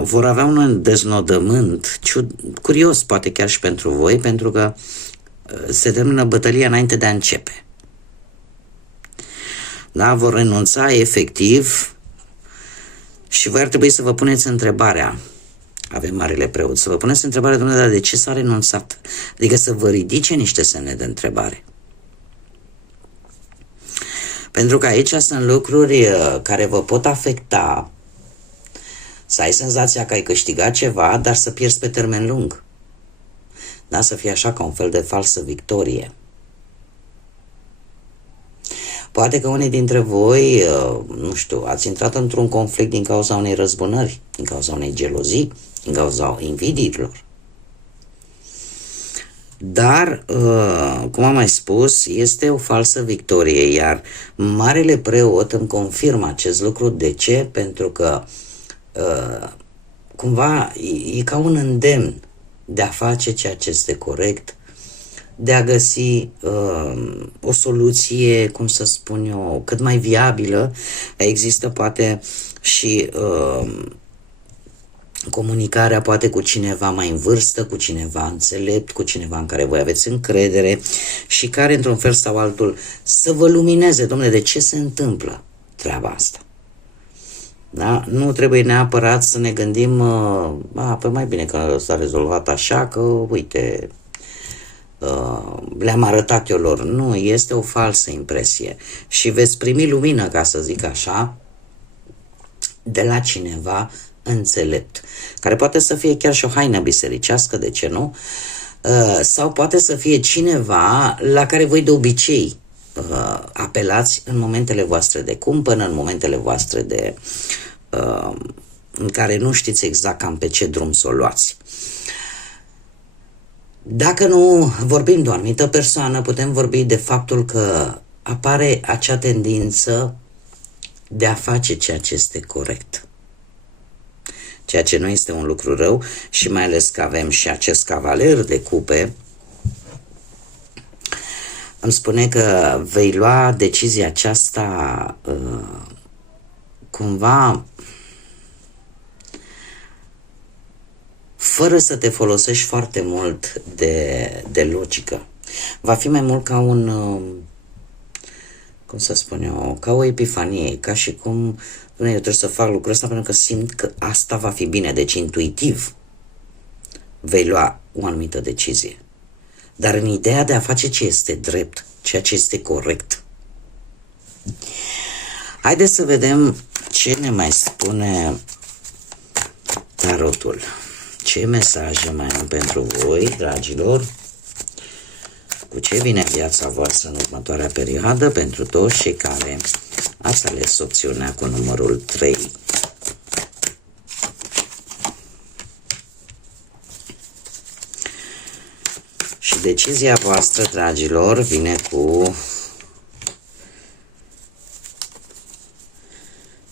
vor avea un deznodământ curios, poate chiar și pentru voi, pentru că se termină bătălia înainte de a începe. Da? Vor renunța efectiv și voi ar trebui să vă puneți întrebarea. Avem Marele Preot, să vă puneți întrebarea, Dumnezeu, de ce s-a renunțat? Adică să vă ridice niște semne de întrebare. Pentru că aici sunt lucruri care vă pot afecta, să ai senzația că ai câștigat ceva, dar să pierzi pe termen lung. Da, să fie așa ca un fel de falsă victorie. Poate că unii dintre voi, nu știu, ați intrat într-un conflict din cauza unei răzbunări, din cauza unei gelozii, din cauza invidiilor. Dar, cum am mai spus, este o falsă victorie, iar Marele Preot îmi confirmă acest lucru. De ce? Pentru că cumva e ca un îndemn de a face ceea ce este corect, de a găsi o soluție, cum să spun eu, cât mai viabilă. Există poate și comunicarea poate cu cineva mai în vârstă, cu cineva înțelept, cu cineva în care voi aveți încredere și care, într-un fel sau altul, să vă lumineze, domnule, de ce se întâmplă treaba asta. Da? Nu trebuie neapărat să ne gândim, păi mai bine că s-a rezolvat așa, că, uite, le-am arătat eu lor. Nu, este o falsă impresie și veți primi lumină, ca să zic așa, de la cineva înțelept, care poate să fie chiar și o haină bisericească, de ce nu? Sau poate să fie cineva la care voi de obicei apelați în momentele voastre de cumpănă, în momentele voastre de în care nu știți exact cam pe ce drum să o luați. Dacă nu vorbim de o anumită persoană, putem vorbi de faptul că apare acea tendință de a face ceea ce este corect. Ceea ce nu este un lucru rău și mai ales că avem și acest cavaler de cupe, îmi spune că vei lua decizia aceasta cumva fără să te folosești foarte mult de logică. Va fi mai mult ca un, cum să spun eu, ca o epifanie, ca și cum eu trebuie să fac lucrul ăsta pentru că simt că asta va fi bine, deci intuitiv vei lua o anumită decizie. Dar în ideea de a face ce este drept, ceea ce este corect. Haideți să vedem ce ne mai spune tarotul. Ce mesaje mai am pentru voi, dragilor? Cu ce vine viața voastră în următoarea perioadă pentru toți cei care ați ales opțiunea cu numărul 3? Și decizia voastră, dragilor, vine cu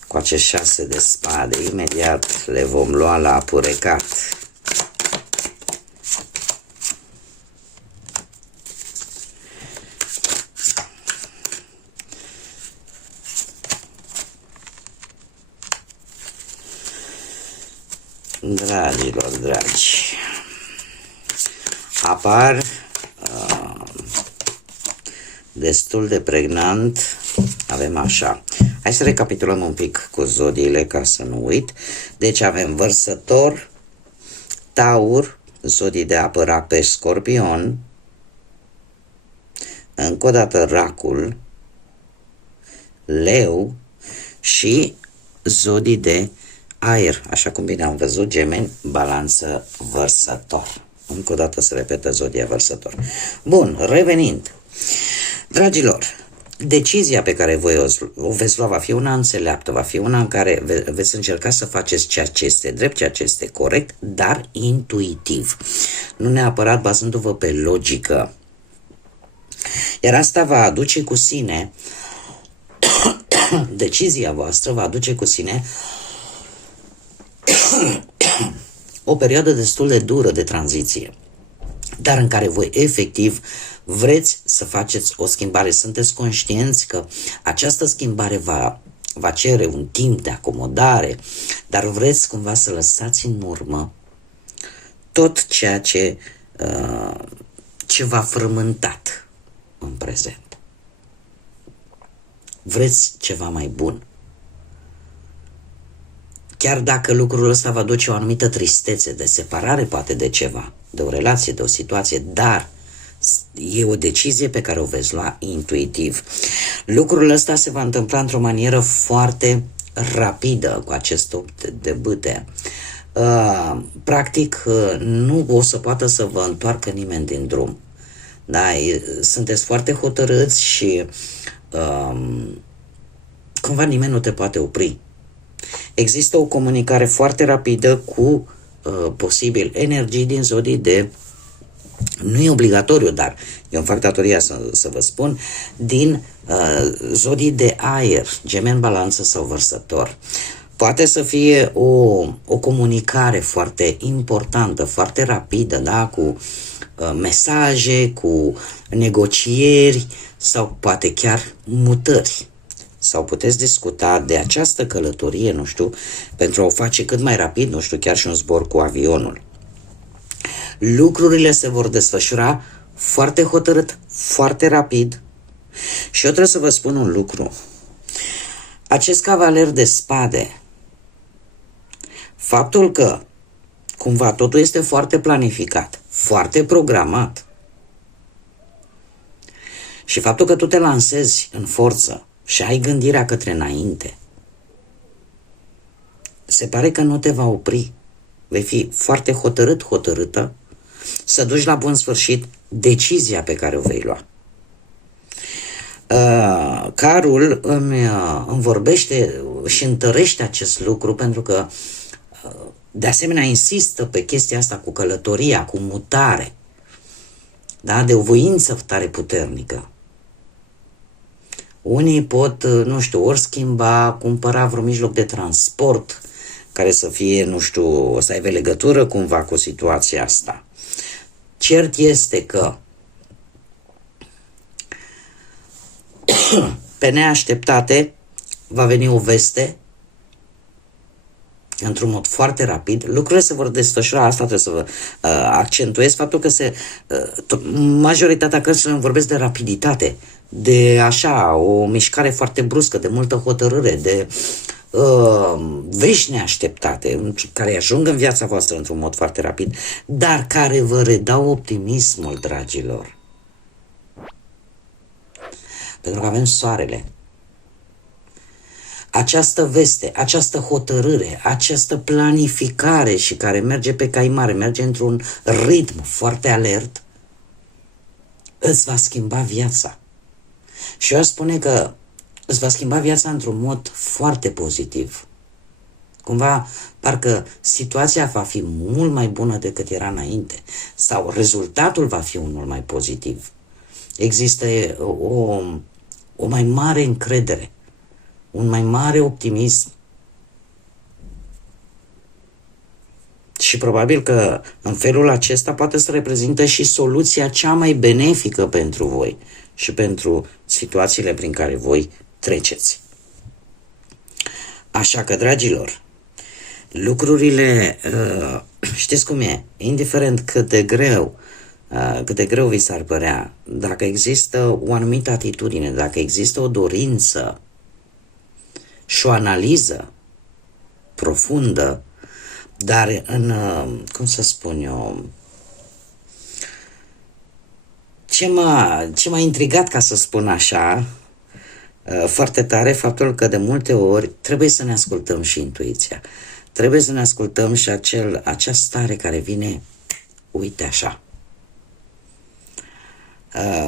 acest 6 de spade. Imediat le vom lua la apurecat. Dragilor, dragi, apar destul de pregnant. Avem așa. Hai să recapitulăm un pic cu zodiile ca să nu uit. Deci avem Vărsător, Taur, zodii de apă, Rapeș, Scorpion, încă o dată Racul, Leu și zodii de aer, așa cum bine am văzut, Gemeni, Balanță, Vărsător. Încă o dată se repetă zodia Vărsător. Bun, revenind. Dragilor, decizia pe care voi o veți lua va fi una înțeleaptă, va fi una în care veți încerca să faceți ceea ce este drept, ceea ce este corect, dar intuitiv. Nu neapărat bazându-vă pe logică. Iar asta va aduce cu sine, decizia voastră va aduce cu sine o perioadă destul de dură de tranziție, dar în care voi efectiv vreți să faceți o schimbare. Sunteți conștienți că această schimbare va cere un timp de acomodare, dar vreți cumva să lăsați în urmă tot ceea ce v-a frământat în prezent. Vreți ceva mai bun. Chiar dacă lucrul ăsta va duce o anumită tristețe de separare, poate de ceva, de o relație, de o situație, dar e o decizie pe care o veți lua intuitiv. Lucrul ăsta se va întâmpla într-o manieră foarte rapidă cu acest 8 de bâte. Practic, nu o să poată să vă întoarcă nimeni din drum. Da? Sunteți foarte hotărâți și cumva nimeni nu te poate opri. Există o comunicare foarte rapidă cu posibil energii din zodii de, nu e obligatoriu, dar eu îmi fac datoria să vă spun, din zodii de aer, Gemeni, Balanță sau Vărsător. Poate să fie o comunicare foarte importantă, foarte rapidă, da? Cu mesaje, cu negocieri sau poate chiar mutări. sau puteți discuta de această călătorie, nu știu, pentru a o face cât mai rapid, nu știu, chiar și un zbor cu avionul. Lucrurile se vor desfășura foarte hotărât, foarte rapid. Și eu trebuie să vă spun un lucru. Acest cavaler de spade, faptul că cumva totul este foarte planificat, foarte programat, și faptul că tu te lansezi în forță și ai gândirea către înainte, se pare că nu te va opri. Vei fi foarte hotărâtă să duci la bun sfârșit decizia pe care o vei lua. Carul îmi vorbește și întărește acest lucru, pentru că de asemenea insistă pe chestia asta cu călătoria, cu mutare, da? De o voință tare puternică. Unii pot, nu știu, ori schimba, cumpăra vreun mijloc de transport care să fie, nu știu, să aibă legătură cumva cu situația asta. Cert este că pe neașteptate va veni o veste într-un mod foarte rapid. Lucrurile se vor desfășura, asta trebuie să vă accentuez, faptul că majoritatea cărților îmi vorbesc de rapiditate, de așa, o mișcare foarte bruscă, de multă hotărâre, de vești neașteptate, care ajung în viața voastră într-un mod foarte rapid, dar care vă redau optimismul, dragilor. Pentru că avem soarele. Această veste, această hotărâre, această planificare și care merge pe cai mare, merge într-un ritm foarte alert, îți va schimba viața. Și eu aș spune că îți va schimba viața într-un mod foarte pozitiv. Cumva, parcă situația va fi mult mai bună decât era înainte, sau rezultatul va fi unul mai pozitiv. Există o mai mare încredere, un mai mare optimism. Și probabil că în felul acesta poate să reprezintă și soluția cea mai benefică pentru voi și pentru situațiile prin care voi treceți. Așa că, dragilor, lucrurile, știți cum e, indiferent cât de greu vi s-ar părea, dacă există o anumită atitudine, dacă există o dorință și o analiză profundă, dar cum să spun eu, ce m-a intrigat, ca să spun așa, foarte tare, faptul că de multe ori trebuie să ne ascultăm și intuiția. Trebuie să ne ascultăm și acea stare care vine, uite așa.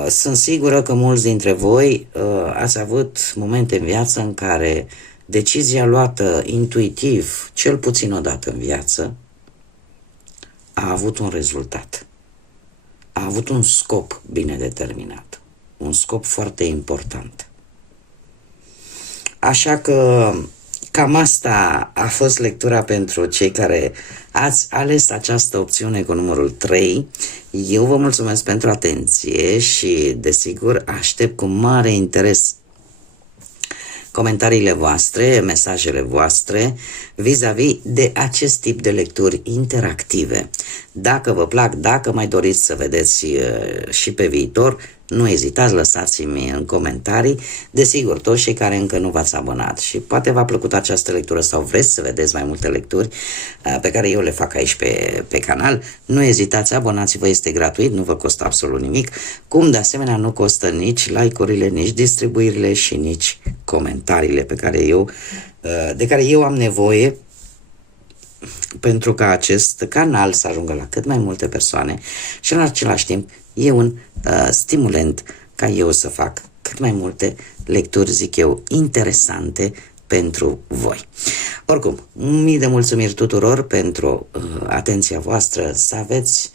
Sunt sigură că mulți dintre voi ați avut momente în viață în care decizia luată intuitiv, cel puțin o dată în viață, a avut un rezultat. A avut un scop bine determinat. Un scop foarte important. Așa că cam asta a fost lectura pentru cei care ați ales această opțiune cu numărul 3. Eu vă mulțumesc pentru atenție și, desigur, aștept cu mare interes comentariile voastre, mesajele voastre vis-a-vis de acest tip de lecturi interactive. Dacă vă plac, dacă mai doriți să vedeți și pe viitor, nu ezitați, lăsați-mi în comentarii. Desigur, toți cei care încă nu v-ați abonat și poate v-a plăcut această lectură sau vreți să vedeți mai multe lecturi pe care eu le fac aici pe canal, nu ezitați, abonați-vă, este gratuit, nu vă costă absolut nimic, cum de asemenea nu costă nici like-urile, nici distribuirile și nici comentariile de care eu am nevoie pentru ca acest canal să ajungă la cât mai multe persoane și în același timp e un stimulent ca eu să fac cât mai multe lecturi, zic eu, interesante pentru voi. Oricum, mii de mulțumiri tuturor pentru atenția voastră, să aveți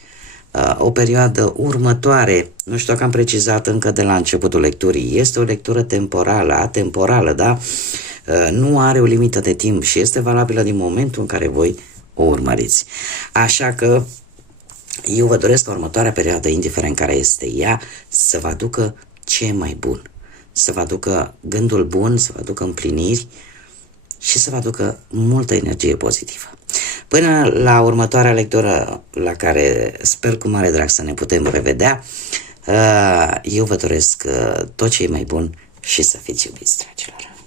o perioadă următoare, nu știu dacă am precizat încă de la începutul lecturii, este o lectură temporală, atemporală, da? Nu are o limită de timp și este valabilă din momentul în care voi o urmăriți. Așa că eu vă doresc ca următoarea perioadă, indiferent care este ea, să vă aducă ce mai bun, să vă aducă gândul bun, să vă aducă împliniri și să vă aducă multă energie pozitivă. Până la următoarea lectură, la care sper cu mare drag să ne putem revedea, eu vă doresc tot ce e mai bun și să fiți iubiți, dragilor!